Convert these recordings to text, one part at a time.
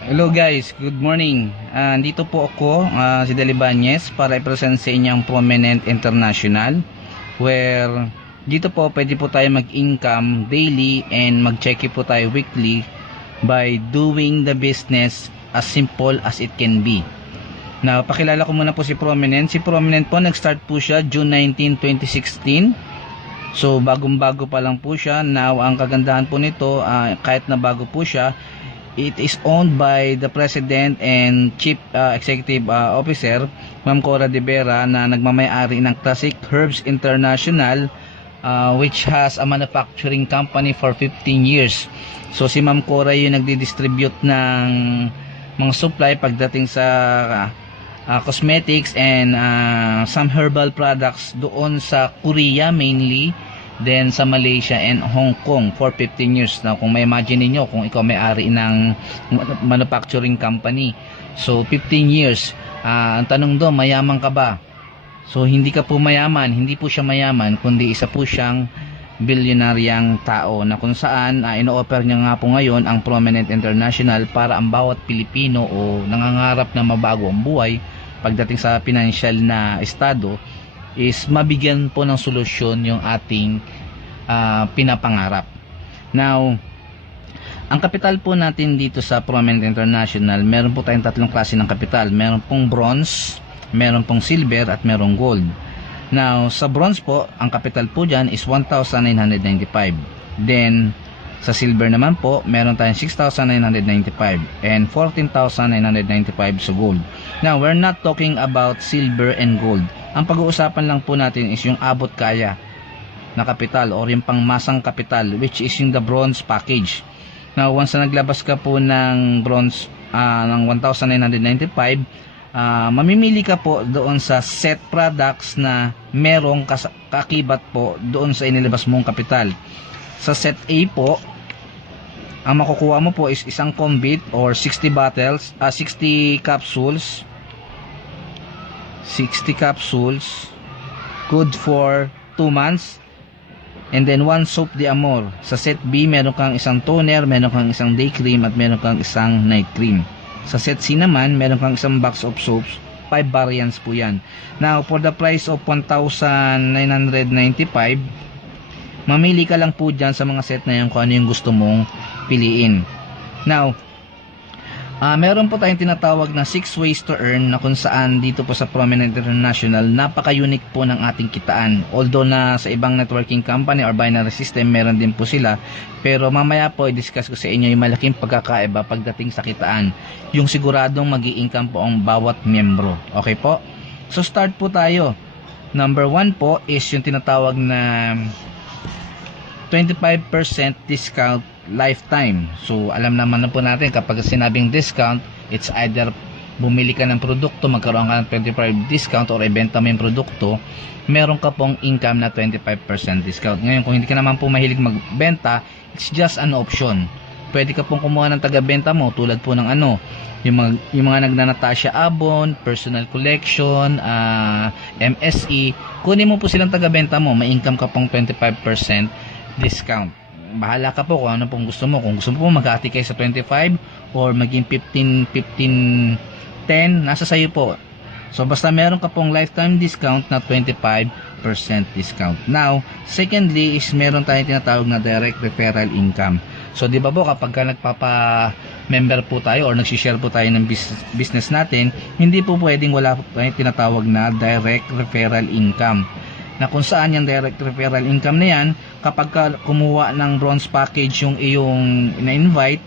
Hello guys, good morning. Dito po ako, si Delibanez para i-present sa inyong Prominent International, where dito po pwede po tayo mag-income daily and mag-check po tayo weekly by doing the business as simple as it can be. Now, pakilala ko muna po si Prominent. Si Prominent po, nag-start po siya June 19, 2016. So, bagong-bago pa lang po siya. Now, ang kagandahan po nito, kahit na bago po siya, it is owned by the President and Chief Executive Officer, Ma'am Cora De Vera, na nagmamay-ari ng Classic Herbs International, which has a manufacturing company for 15 years. So, si Ma'am Cora yung nagdi-distribute ng mga supply pagdating sa cosmetics and some herbal products doon sa Korea mainly, then sa Malaysia and Hong Kong for 15 years. Now, kung ma-imagine niyo kung ikaw may-ari ng manufacturing company, so 15 years, ang tanong doon, mayaman ka ba? So, hindi ka po mayaman, hindi po siya mayaman, kundi isa po siyang bilyonaryang tao na kung saan ino-offer niya nga po ngayon ang Prominent International para ang bawat Pilipino o nangangarap na mabago ang buhay pagdating sa financial na estado is mabigyan po ng solusyon yung ating pinapangarap. Now, ang kapital po natin dito sa Prominent International, meron po tayong tatlong klase ng kapital. Meron pong bronze, meron pong silver, at merong gold. Now, sa bronze po, ang kapital po dyan is 1,995. Then, sa silver naman po, meron tayong 6,995 and 14,995 sa gold. Now, we're not talking about silver and gold. Ang pag-uusapan lang po natin is yung abot kaya na kapital or yung pangmasang kapital, which is yung the bronze package. Now, once na naglabas ka po ng bronze ng 1,995, mamimili ka po doon sa set products na merong kakibat po doon sa inilabas mong kapital. Sa set A po, ang makukuha mo po is isang combit or 60 bottles, 60 capsules, good for 2 months, and then 1 soap de amor. Sa set B, meron kang isang toner, meron kang isang day cream, at meron kang isang night cream. Sa set C naman, meron kang isang box of soaps, 5 variants po yan. Now, for the price of 1,995, mamili ka lang po dyan sa mga set na yan kung ano yung gusto mong piliin. Now, meron po tayong tinatawag na 6 ways to earn, na kung saan dito po sa Prominent International, napaka-unique po ng ating kitaan. Although na sa ibang networking company or binary system, meron din po sila. Pero mamaya po, i-discuss ko sa inyo yung malaking pagkakaiba pagdating sa kitaan. Yung siguradong mag-i-income po ang bawat membro. Okay po? So, start po tayo. Number 1 po is yung tinatawag na 25% discount lifetime. So, alam naman na po natin, kapag sinabing discount, it's either bumili ka ng produkto, magkaroon ka ng 25% discount, or ibenta mo yung produkto, meron ka pong income na 25% discount. Ngayon, kung hindi ka naman po mahilig magbenta, it's just an option. Pwede ka pong kumuha ng taga-benta mo, tulad po ng yung mga nagnanatasya Abon, Personal Collection, MSE, kunin mo po silang taga-benta mo, may income ka pong 25% discount. Bahala ka po kung ano pong gusto mo. Kung gusto mo po mag-ati kayo sa 25 or maging 15, 10, nasa sayo po. So, basta meron ka pong lifetime discount na 25% discount. Now, secondly is meron tayong tinatawag na direct referral income. So, di ba po kapag ka nagpapa-member po tayo or nagsishare po tayo ng business natin, hindi po pwedeng wala po tayong tinatawag na direct referral income. Na kung saan yung direct referral income na yan, kapag ka kumuha ng bronze package yung iyong na-invite,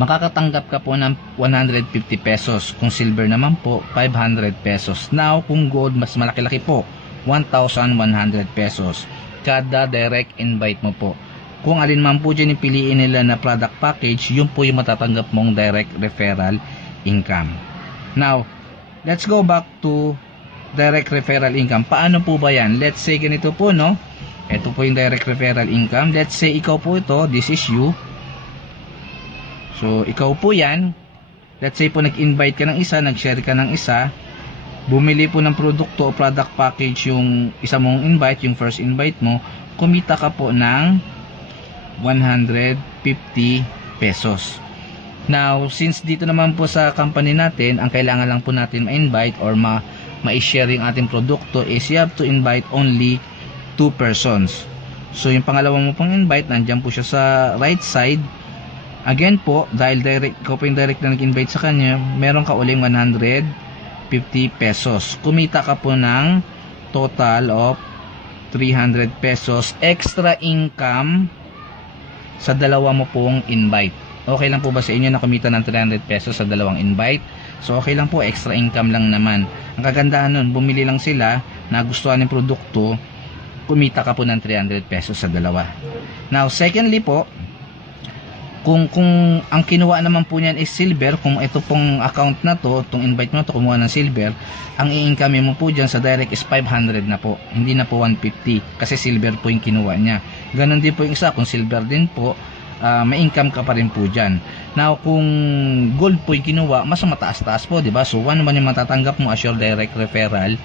makakatanggap ka po ng 150 pesos. Kung silver naman po, 500 pesos. Now, kung gold, mas malaki-laki po, 1,100 pesos. Kada direct invite mo po. Kung alin man po dyan ipiliin nila na product package, yun po yung matatanggap mong direct referral income. Now, let's go back to direct referral income. Paano po ba yan? Let's say ganito po, no? Ito po yung direct referral income. Let's say ikaw po ito, this is you. So, ikaw po yan. Let's say po nag-invite ka ng isa, nag-share ka ng isa, bumili po ng produkto o product package yung isa mong invite, yung first invite mo, kumita ka po ng 150 pesos. Now, since dito naman po sa company natin, ang kailangan lang po natin ma-invite or ma-share yung ating produkto is you have to invite only 2 persons. So, yung pangalawa mo pang invite, nandyan po siya sa right side. Again po, dahil ikaw po yung direct na nag-invite sa kanya, meron ka uling 150 pesos. Kumita ka po ng total of 300 pesos extra income sa dalawa mo pong invite. Okay lang po ba sa inyo na kumita ng 300 pesos sa dalawang invite? So okay lang po, extra income lang naman. Ang kagandahan nun, bumili lang sila, nagustuhan ng produkto, kumita ka po ng 300 pesos sa dalawa. Now secondly po, kung ang kinuha naman po niyan is silver, kung ito pong account na to, itong invite mo to kumuha ng silver, ang i-income mo po dyan sa direct is 500 na po, hindi na po 150 kasi silver po yung kinuha niya. Ganon din po yung isa, kung silver din po, may income ka pa rin po dyan. Now kung gold po yung kinuha, mas mataas-taas po, diba? So 1 naman yung matatanggap mo as your direct referral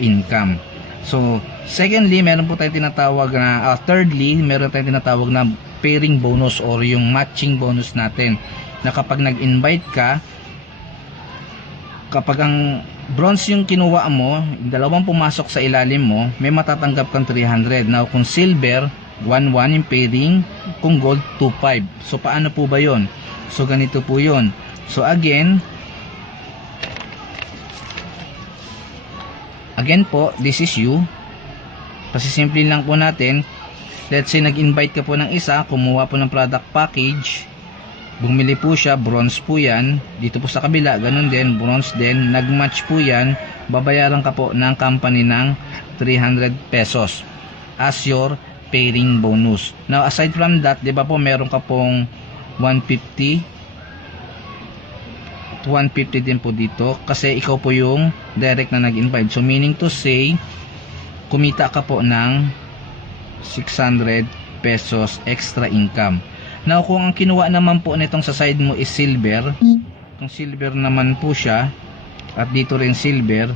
income. So secondly, meron po tayong tinatawag na thirdly, meron tayong tinatawag na pairing bonus or yung matching bonus natin, na kapag nag-invite ka, kapag ang bronze yung kinuha mo, dalawang pumasok sa ilalim mo, may matatanggap kang 300. Now kung silver, 1-1 yung pairing, kung gold 2-5. So paano po ba yon? So ganito po yon. So again po, this is you. Pasisimplin lang po natin. Let's say nag-invite ka po ng isa, kumuha po ng product package, bumili po siya, bronze po yan, dito po sa kabila, ganun din, bronze din, nag-match po yan, babayaran ka po ng company ng 300 pesos as your pairing bonus. Now aside from that, di ba po meron ka pong 150 din po dito, kasi ikaw po yung direct na nag-invite. So meaning to say, kumita ka po ng 600 pesos extra income. Now kung ang kinuha naman po nitong sa side mo is silver, kung silver naman po siya at dito rin silver,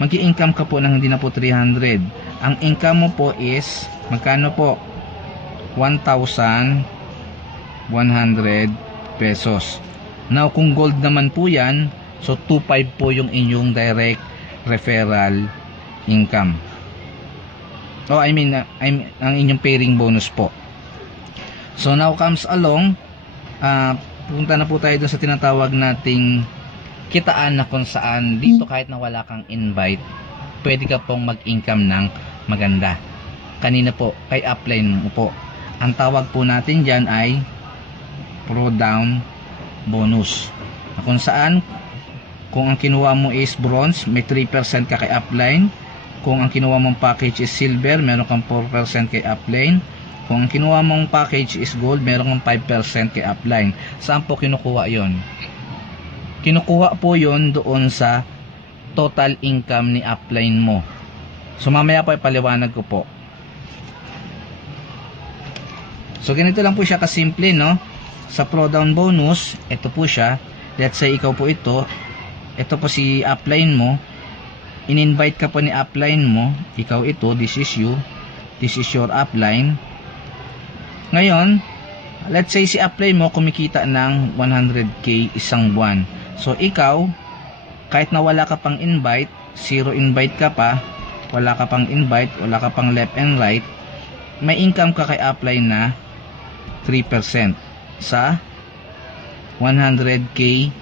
magi-income ka po ng hindi na po 300. Ang income mo po is magkano po? 1,100 pesos. Now kung gold naman po yan, so 2,500 po yung inyong direct referral income. I mean ang inyong pairing bonus po. So now comes along, punta na po tayo dun sa tinatawag nating kitaan, na kung saan dito kahit na wala kang invite, pwede ka pong mag-income ng maganda. Kanina po, kay upline mo po, ang tawag po natin dyan ay pro down bonus, na kung saan kung ang kinuha mo is bronze, may 3% ka kay upline. Kung ang kinuha mong package is silver, meron kang 4% kay upline. Kung ang kinuha mong package is gold, meron kang 5% kay upline. Saan po kinukuha yon? Kinukuha po yon doon sa total income ni upline mo. So mamaya po ipaliwanag ko po. So ganito lang po siya kasimple, no? Sa pro down bonus, ito po siya. Let's say ikaw po ito po si upline mo. In-invite ka po ni upline mo, ikaw ito, this is you, this is your upline. Ngayon, let's say si upline mo kumikita ng 100k isang buwan. So ikaw, kahit na wala ka pang invite, zero invite ka pa, wala ka pang invite, wala ka pang left and right, may income ka kay upline na 3% sa 100k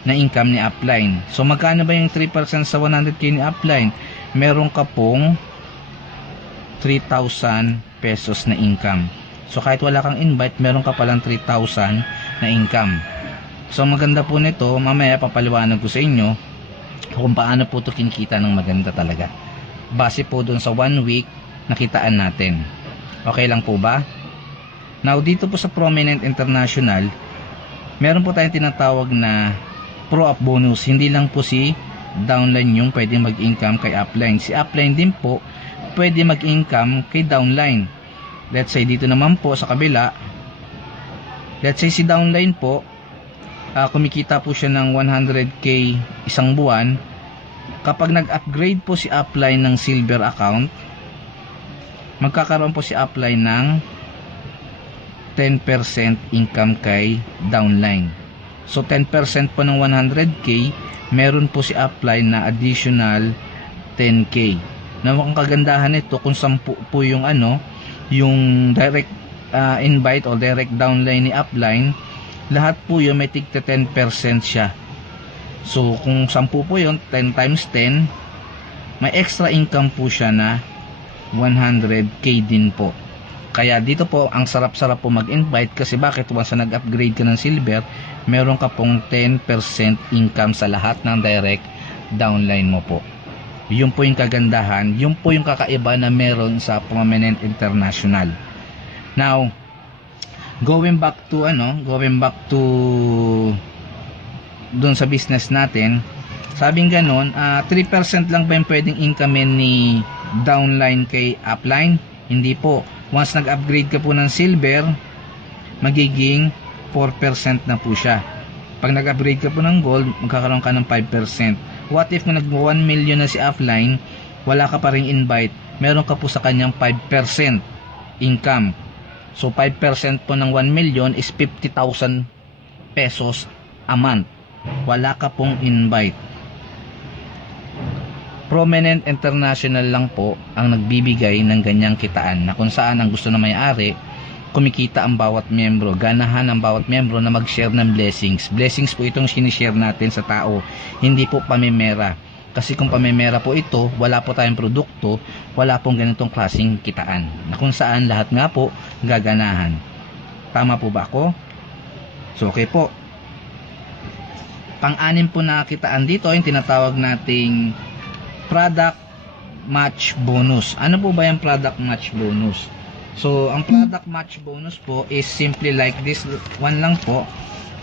na income ni upline. So magkano ba yung 3% sa 100k ni upline? Meron ka pong 3,000 pesos na income. So kahit wala kang invite, meron ka palang 3,000 na income. So maganda po nito, mamaya papaliwanag ko sa inyo kung paano po ito kinikita ng maganda talaga, base po dun sa 1 week nakitaan natin. Okay lang po ba? Now dito po sa Prominent International, meron po tayong tinatawag na pro-up bonus. Hindi lang po si downline yung pwede mag-income kay upline. Si upline din po pwede mag-income kay downline. Let's say dito naman po sa kabila, let's say si downline po, kumikita po siya ng 100k isang buwan. Kapag nag-upgrade po si upline ng silver account, magkakaroon po si upline ng 10% income kay downline. So 10% po ng 100k, meron po si upline na additional 10k. Na ang kagandahan nito, kung 10 po yung yung direct invite o direct downline ni upline, lahat po yun may tigta 10% siya. So kung 10 po yun, 10 times 10, may extra income po siya na 100k din po. Kaya dito po ang sarap-sarap po mag-invite, kasi bakit? Once na nag-upgrade ka ng silver, meron ka pong 10% income sa lahat ng direct downline mo po. Yun po yung kagandahan, yun po yung kakaiba na meron sa Prominent International. Now, going back to dun sa business natin, sabing ganon, 3% lang ba yung pwedeng income ni downline kay upline? Hindi po. Once nag-upgrade ka po ng silver, magiging 4% na po siya. Pag nag-upgrade ka po ng gold, magkakaroon ka ng 5%. What if kung nag-1 million na si upline, wala ka pa ring invite, meron ka po sa kanyang 5% income. So 5% po ng 1 million is 50,000 pesos a month. Wala ka pong invite. Prominent International lang po ang nagbibigay ng ganyang kitaan, na kung saan ang gusto na may-ari, kumikita ang bawat miyembro, ganahan ang bawat miyembro na mag-share ng blessings. Blessings po itong sinishare natin sa tao, hindi po pamimera. Kasi kung pamimera po ito, wala po tayong produkto, wala pong ganitong klaseng kitaan, na kung saan lahat nga po gaganahan. Tama po ba ako? So okay po. Pang-anim po na kitaan dito, yung tinatawag nating product match bonus. Ano po ba yung product match bonus? So, ang product match bonus po is simply like this one lang po.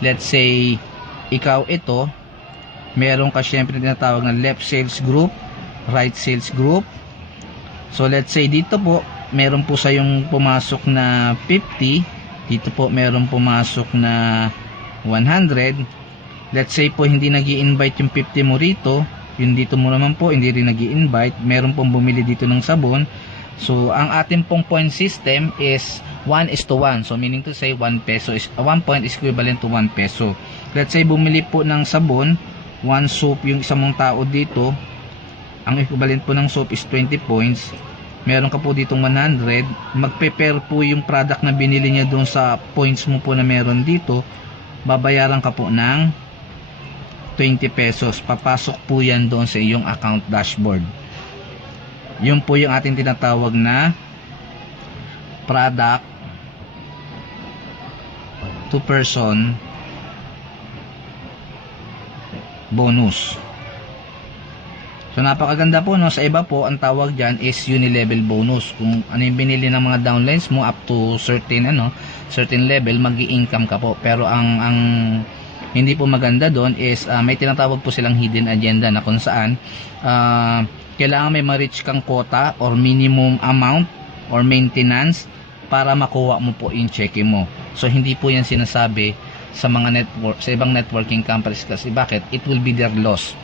Let's say, ikaw ito, meron ka syempre tinatawag na left sales group, right sales group. So, let's say dito po, meron po sa yung pumasok na 50, dito po meron pumasok na 100. Let's say po, hindi nag-i-invite yung 50 mo rito, yung dito mo naman po hindi rin nag-i-invite, meron pong bumili dito ng sabon. So ang ating pong point system is 1:1. So meaning to say 1 peso is 1 point is equivalent to 1 peso. Let's say bumili po ng sabon, 1 soap yung isang mong tao dito, ang equivalent po ng soap is 20 points. Meron ka po ditong 100, magpe-pair po yung product na binili niya doon sa points mo po na meron dito, babayaran ka po ng 20 pesos. Papasok po yan doon sa iyong account dashboard. Yun po yung ating tinatawag na product to person bonus. So napakaganda po, no? Sa iba po ang tawag dyan is unilevel bonus. Kung ano yung binili ng mga downlines mo up to certain level, magi-income ka po. Pero ang hindi po maganda doon is may tinatawag po silang hidden agenda, na kung saan kailangan may ma-reach kang quota or minimum amount or maintenance para makuha mo po yung cheque mo. So hindi po yan sinasabi sa mga network, sa ibang networking companies, kasi bakit? It will be their loss.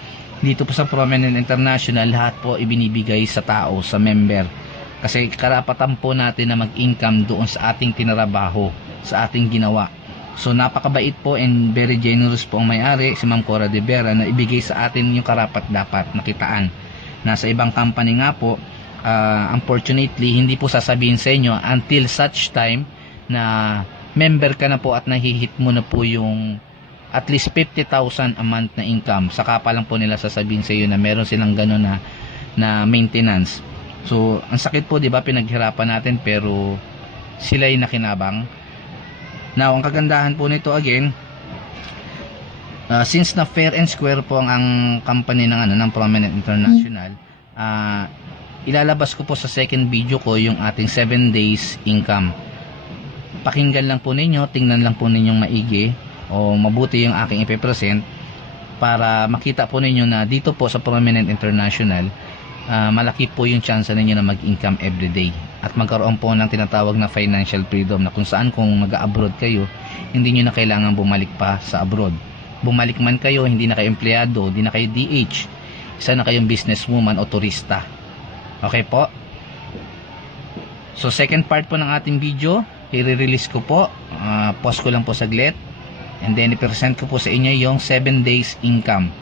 Dito po sa Prominent International, lahat po ibinibigay sa tao, sa member, kasi karapatan po natin na mag-income doon sa ating tinarabaho, sa ating ginawa. So napakabait po and very generous po ang may-ari, si Ma'am Cora de Vera, na ibigay sa atin yung karapat-dapat na kitaan. Na sa ibang company nga po, unfortunately, hindi po sasabihin sa inyo until such time na member ka na po at nahihit mo na po yung at least 50,000 a month na income. Saka pa lang po nila sasabihin sa iyo na meron silang gano'n na maintenance. So ang sakit po, di ba, pinaghirapan natin pero sila'y nakinabang. Now, ang kagandahan po nito again, since na fair and square po ang company ng Prominent International, ilalabas ko po sa second video ko yung ating 7 days income. Pakinggan lang po ninyo, tingnan lang po ninyong maigi o mabuti yung aking ipipresent para makita po ninyo na dito po sa Prominent International, malaki po yung chance ninyo na mag-income everyday at magkaroon po ng tinatawag na financial freedom, na kung saan kung mag-abroad kayo, hindi nyo na kailangan bumalik pa sa abroad. Bumalik man kayo, hindi na kayo empleyado, hindi na kayo DH, isa na kayong businesswoman o turista. Okay po? So second part po ng ating video, i-release ko po, pause ko lang po saglit, And then i-present ko po sa inyo yung 7 days income.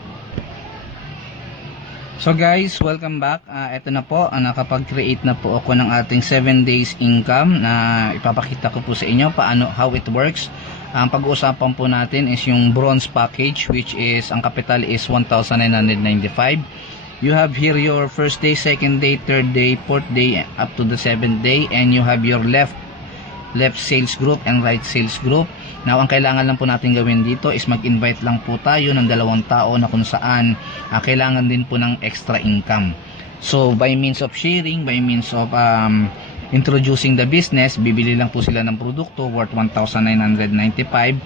So guys, welcome back. Ito na po, nakapag-create na po ako ng ating 7 days income na ipapakita ko po sa inyo how it works. Ang pag-uusapan po natin is yung bronze package, which is ang capital is 1,995. You have here your first day, second day, third day, fourth day, up to the 7th day, and you have your left sales group and right sales group. Now, ang kailangan lang po natin gawin dito is mag-invite lang po tayo ng 2 tao na kung saan kailangan din po ng extra income. So, by means of sharing, by means of introducing the business, bibili lang po sila ng produkto worth 1,995.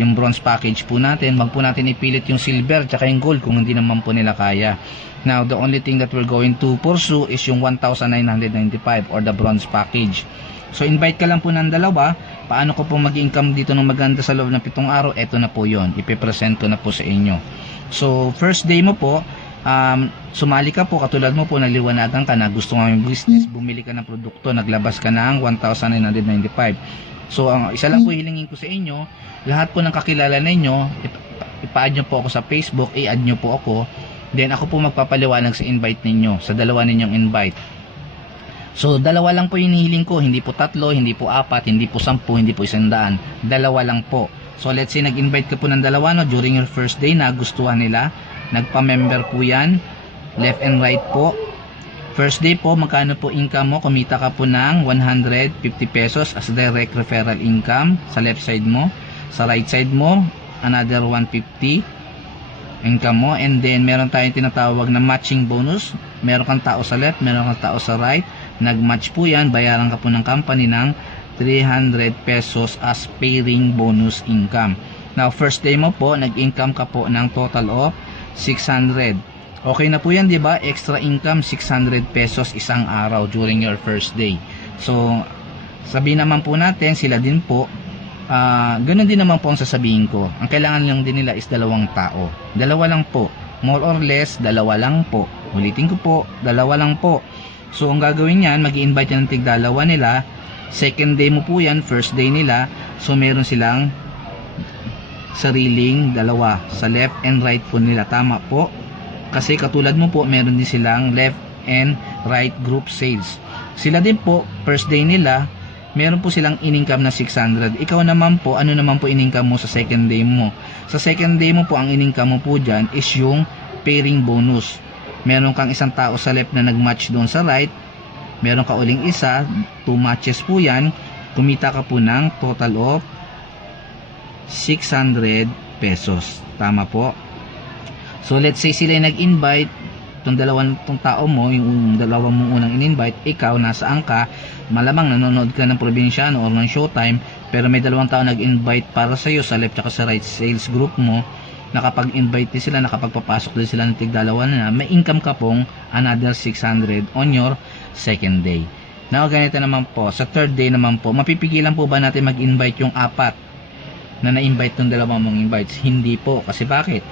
Yung bronze package po natin, wag po natin ipilit yung silver tsaka yung gold kung hindi naman po nila kaya. Now, the only thing that we're going to pursue is yung 1,995 or the bronze package. So, invite ka lang po ng 2. Paano ko po mag-income dito ng maganda sa loob ng 7 araw? Ito na po yon. Ipipresent ko na po sa inyo. So, first day mo po, sumali ka po, katulad mo po, naliwanagan ka na gusto nga yung business, bumili ka ng produkto, naglabas ka ng 1,995. So, ang isa lang po hilingin ko sa inyo, lahat po ng kakilala ninyo, ipa-add nyo po ako sa Facebook, i-add nyo po ako, then ako po magpapaliwanag sa invite ninyo, sa 2 ninyong invite. So, 2 lang po yung hinihiling ko, hindi po 3, hindi po 4, hindi po 10, hindi po 100, 2 lang po. So, let's say nag-invite ka po ng 2 no, during your first day, nagustuhan nila, nagpa-member po yan, left and right po. First day po, magkano po income mo? Kumita ka po ng 150 pesos as direct referral income sa left side mo. Sa right side mo, another 150 income mo. And then, meron tayong tinatawag na matching bonus. Meron kang tao sa left, meron kang tao sa right. Nag-match po yan, bayaran ka po ng company ng 300 pesos as pairing bonus income. Now, first day mo po, nag-income ka po ng total of 600. Okay na po yan, di ba? Extra income, 600 pesos isang araw during your first day. So, sabihin naman po natin, sila din po, ganun din naman po ang sasabihin ko. Ang kailangan lang din nila is 2 tao. 2 lang po. More or less, 2 lang po. Ulitin ko po, 2 lang po. So, ang gagawin yan, mag-i-invite yan ng tig-2 nila. Second day mo po yan, first day nila. So, meron silang sariling 2 sa left and right po nila. Tama po. Kasi katulad mo po, meron din silang left and right group sales. Sila din po, first day nila, meron po silang in-income na 600. Ikaw naman po, ano naman po in-income mo sa second day mo? Sa second day mo po, ang in-income mo po dyan is yung pairing bonus. Meron kang isang tao sa left na nag-match doon sa right. Meron ka uling isa, 2 matches po yan. Kumita ka po ng total of 600 pesos. Tama po. So, let's say sila nag-invite, itong 2 tao mo, yung 2 mong unang in-invite, ikaw, nasaan ka, malamang nanonood ka ng Probinsyano or ng Showtime, pero may 2 tao nag-invite para sa iyo sa left at sa right sales group mo, nakapag-invite din sila, nakapagpapasok din sila ng tig-2 na, may income ka pong another 600 on your second day. Now, ganito naman po, sa third day naman po, mapipigilan po ba natin mag-invite yung 4 na na-invite ng 2 mong invites? Hindi po, kasi bakit?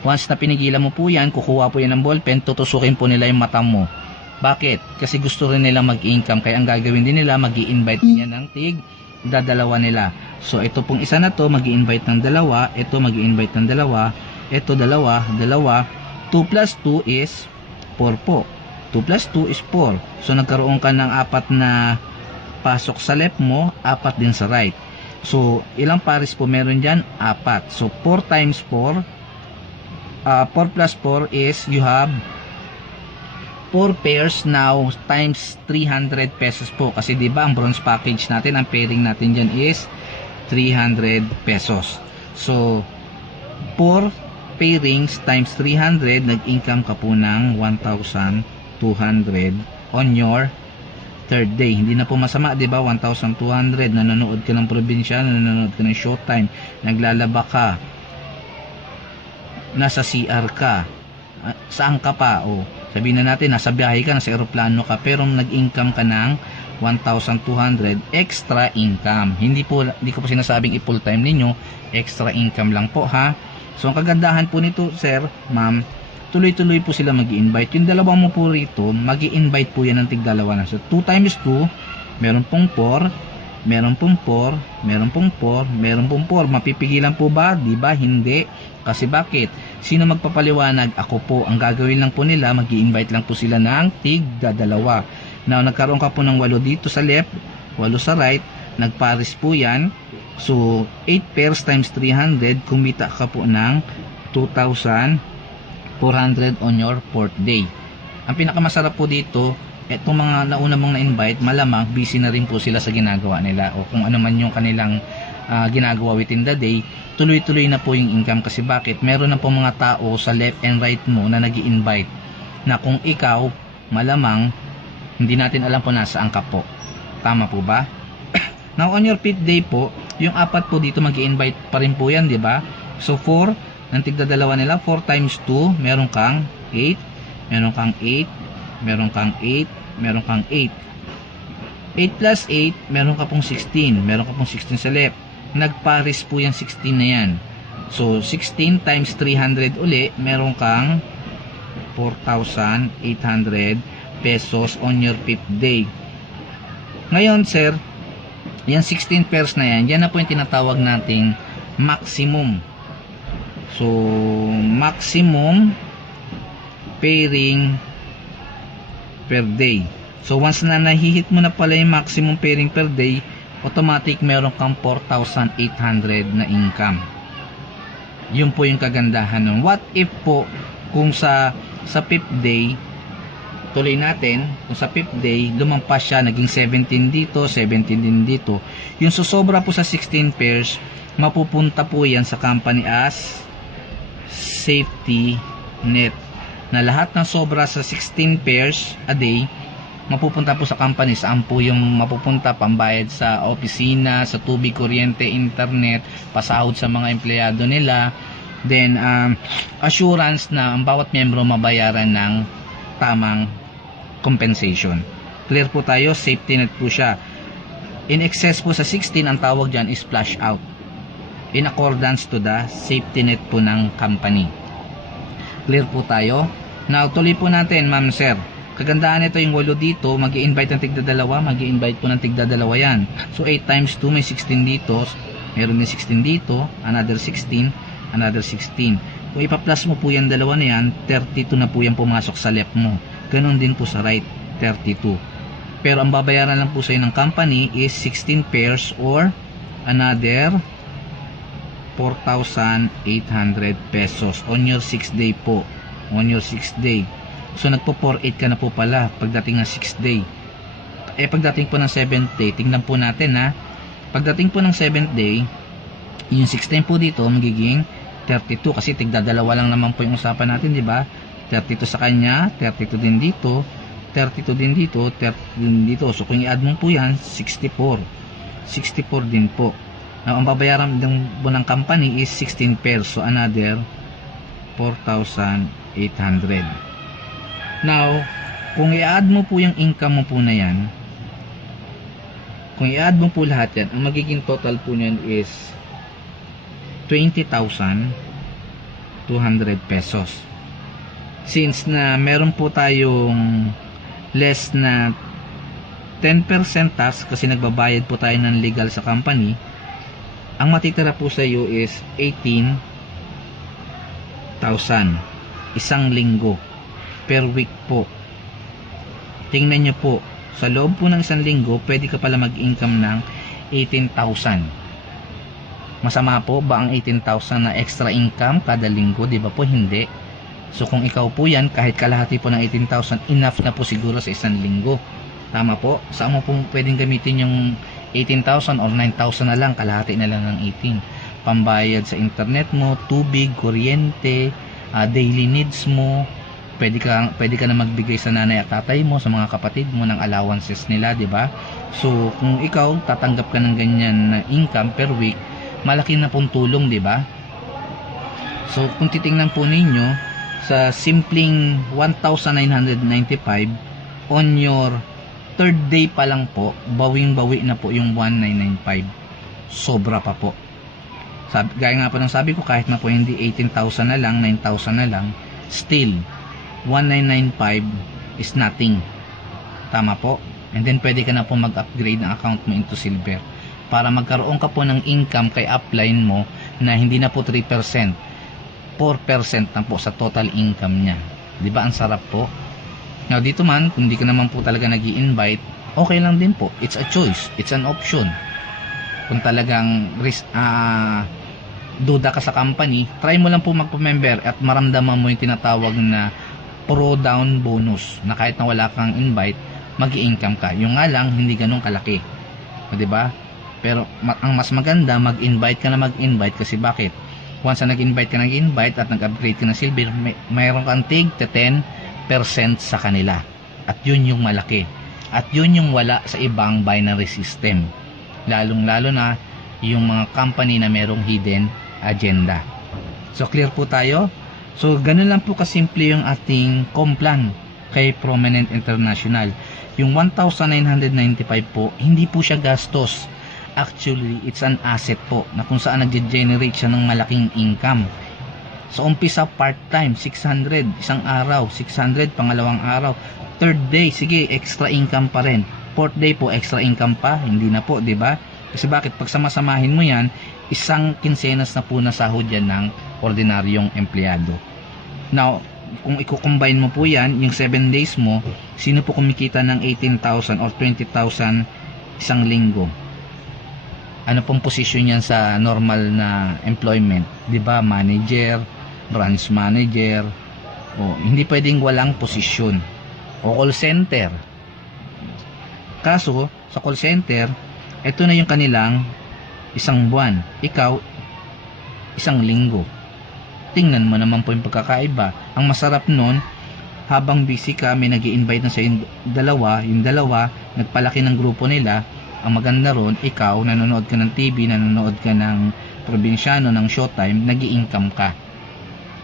Once na pinigilan mo po yan, kukuha po yan ng ballpen, tutusukin po nila yung mata mo. Bakit? Kasi gusto rin nila mag-income, kaya ang gagawin din nila, mag-i-invite niya ng tig-2 nila. So, ito pong isa na to, mag-i-invite ng 2, ito mag-i-invite ng 2, ito 2, 2 plus 2 is 4 po. 2 plus 2 is 4. So, nagkaroon ka ng 4 na pasok sa left mo, 4 din sa right. So, ilang pares po meron dyan? 4. So, 4 times 4, 4 plus 4 is, you have 4 pairs now times 300 pesos po. Kasi diba ang bronze package natin, ang pairing natin dyan is 300 pesos. So, 4 pairings times 300, nag-income ka po ng 1,200 on your third day. Hindi na po masama, diba? 1,200, nanonood ka ng Probinsyano, nanonood ka ng Showtime, naglalaba ka, nasa CR ka, saan ka pa? O, sabihin na natin, nasa biyahe ka, nasa aeroplano ka, pero nag-income ka ng 1,200 extra income. Hindi ko po sinasabing i-full time ninyo, extra income lang po, ha? So, ang kagandahan po nito, sir, ma'am, tuloy-tuloy po sila mag-i-invite. Yung 2 mo po rito, mag-i-invite po yan ng tig-2 na. So, 2 times 2, meron pong 4, meron pong 4, meron pong 4, meron pong 4. Mapipigilan po ba? Di ba? Hindi. Kasi bakit? Sino magpapaliwanag? Ako po. Ang gagawin lang po nila, mag-i-invite lang po sila ng tig-dalawa. Now, nagkaroon ka po ng 8 dito sa left, 8 sa right, nagpares po yan. So, 8 pairs times 300, kumita ka po ng 2,400 on your 4th day. Ang pinakamasarap po dito, etong mga nauna mong na-invite, malamang busy na rin po sila sa ginagawa nila o kung ano man yung kanilang ginagawa within the day, tuloy-tuloy na po yung income. Kasi bakit? Meron na po mga tao sa left and right mo na nag-i-invite, na kung ikaw, malamang hindi natin alam po nasaan ka po. Tama po ba? Now on your 5th day po, yung 4 po dito mag-i-invite pa rin po yan, di ba? So 4, ng tigdadalawa nila, 4 times 2, meron kang 8, meron kang 8, meron kang 8, meron kang 8. 8 plus 8, meron ka pong 16. Meron ka pong 16 sa left. Nagpares po yung 16 na yan. So, 16 times 300 uli, meron kang 4,800 pesos on your 5th day. Ngayon, sir, yan 16 pairs na yan, yan na po yung tinatawag nating maximum. So, maximum pairing per day. So once na nahihit mo na pala yung maximum pairing per day, automatic meron kang 4,800 na income. Yun po yung kagandahan nun. What if po kung sa 5th day, tuloy natin, kung sa 5th day lumampas siya, naging 17 dito, 17 din dito, yung susobra po sa 16 pairs, mapupunta po yan sa company as safety net, na lahat ng sobra sa 16 pairs a day mapupunta po sa company. Saan po yung mapupunta? Pambayad sa opisina, sa tubig, kuryente, internet, pasahod sa mga empleyado nila, then assurance na ang bawat miyembro mabayaran ng tamang compensation. Clear po tayo? Safety net po siya. In excess po sa 16, ang tawag dyan is flush out, in accordance to the safety net po ng company. Clear po tayo? Now, tuloy po natin, ma'am, sir. Kagandahan nito yung 8 dito, mag-i-invite ng tigdadalawa, mag-i-invite po ng tigdadalawa yan. So, 8 times 2, may 16 dito. Meron din 16 dito, another 16, another 16. Kung ipa-plus mo po yan, dalawa na yan, 32 na po yan pumasok sa left mo. Ganon din po sa right, 32. Pero ang babayaran lang po sa'yo ng company is 16 pairs or another 4,800 pesos on your 6th day po. On your 6th day. So nagpo 4,800 ka na po pala pagdating ng 6th day. Pagdating po ng 7th day, tingnan po natin ha. Pagdating po ng 7th day, yung 16 po dito magiging 32 kasi tigdadalawa lang naman po yung usapan natin, di ba? 32 sa kanya, 32 din dito, 32 din dito, 32 din dito. So kung i-add mo po yan, 64. 64 din po. Now, ang babayaran din po ng company is 16 pairs. So, another 4,800. Now, kung i-add mo po yung income mo po na yan, kung i-add mo po lahat yan, ang magiging total po niyan is 20,200 pesos. Since na meron po tayong less na 10% tax kasi nagbabayad po tayo ng legal sa company, ang matitira po sa iyo is 18,000 isang linggo per week po. Tingnan nyo po, sa loob po ng isang linggo pwede ka pala mag-income ng 18,000. Masama po ba ang 18,000 na extra income kada linggo? Di ba po hindi? So kung ikaw po yan, kahit kalahati po ng 18,000, enough na po siguro sa isang linggo. Tama po? Saan mo po pwedeng gamitin yung 18,000 or 9,000 na lang, kalahati na lang ng 18. Pambayad sa internet mo, tubig, kuryente, daily needs mo. Pwede ka na magbigay sa nanay at tatay mo, sa mga kapatid mo ng allowances nila, di ba? So, kung ikaw tatanggap ka ng ganyan na income per week, malaki na pong tulong, di ba? So, kung titingnan po ninyo, sa simpleng 1,995 on your 3rd day pa lang po, bawing-bawi na po yung 1,995. Sobra pa po. Gaya nga po ng sabi ko, kahit na po hindi 18,000 na lang, 9,000 na lang, still 1,995 is nothing. Tama po? And then pwede ka na po mag-upgrade ng account mo into silver. para magkaroon ka po ng income kay upline mo na hindi na po 3%, 4% na po sa total income niya. Di ba ang sarap po? Now dito man, kung di ka naman po talaga nag-i-invite, okay lang din po. It's a choice, it's an option. Kung talagang duda ka sa company, try mo lang po magpa-member at maramdaman mo yung tinatawag na pro down bonus, na kahit na wala kang invite, mag-i-income ka. Yung nga lang, hindi ganun kalaki. O, diba? Pero ang mas maganda, mag-invite ka na mag-invite, kasi bakit? Once na nag-invite ka nag-invite at nag-upgrade ka na silver, mayroon kang tig to 10% sa kanila. At yun yung malaki. At yun yung wala sa ibang binary system. Lalong-lalo na yung mga company na merong hidden agenda. So clear po tayo? So ganun lang po kasimple yung ating complan kay Prominent International. Yung 1,995 po, hindi po siya gastos. Actually, it's an asset po na kung saan nag-generate siya ng malaking income. So umpisa part-time, 600 isang araw, 600 pangalawang araw, third day, sige, extra income pa rin. Fourth day po, extra income pa, hindi na po, 'di ba? Kasi bakit? Pag sama-samahin mo yan, isang kinsenas na po na sahod yan ng ordinaryong empleyado. Now, kung i-combine mo po yan, yung 7 days mo, sino po kumikita ng 18,000 or 20,000 isang linggo? Ano pong posisyon yan sa normal na employment? 'Di ba? Manager, branch manager, hindi pwedeng walang posisyon. O call center. Kaso, sa call center, ito na yung kanilang isang buwan. Ikaw, isang linggo. Tingnan mo naman po yung pagkakaiba. Ang masarap nun, habang busy ka, may nag-i-invite na sa yung dalawa, nagpalaki ng grupo nila. Ang maganda ron, ikaw, nanonood ka ng TV, nanonood ka ng probinsyano, ng Showtime, nag-i-income ka.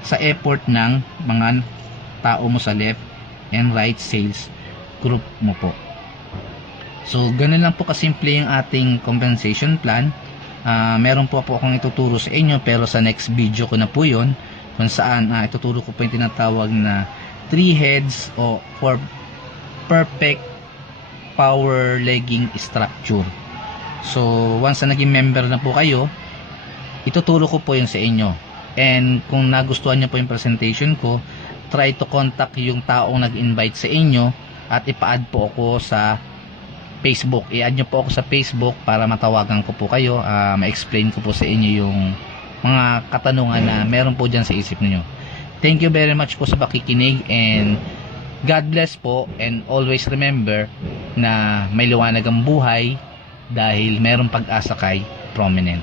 Sa effort ng mga tao mo sa left and right sales group mo po. So, ganun lang po kasimple yung ating compensation plan. Meron po akong ituturo sa inyo, pero sa next video ko na po yun, kung saan ituturo ko po yung tinatawag na 3 heads o for perfect power legging structure. So, once na naging member na po kayo, ituturo ko po yun sa inyo. And kung nagustuhan nyo po yung presentation ko, try to contact yung taong nag-invite sa inyo at ipa-add po ako sa Facebook. I-add nyo po ako sa Facebook para matawagan ko po kayo, ma-explain ko po sa inyo yung mga katanungan na meron po dyan sa isip niyo. Thank you very much po sa pakikinig, and God bless po, and always remember na may liwanag ang buhay dahil merong pag-asa kay Prominent.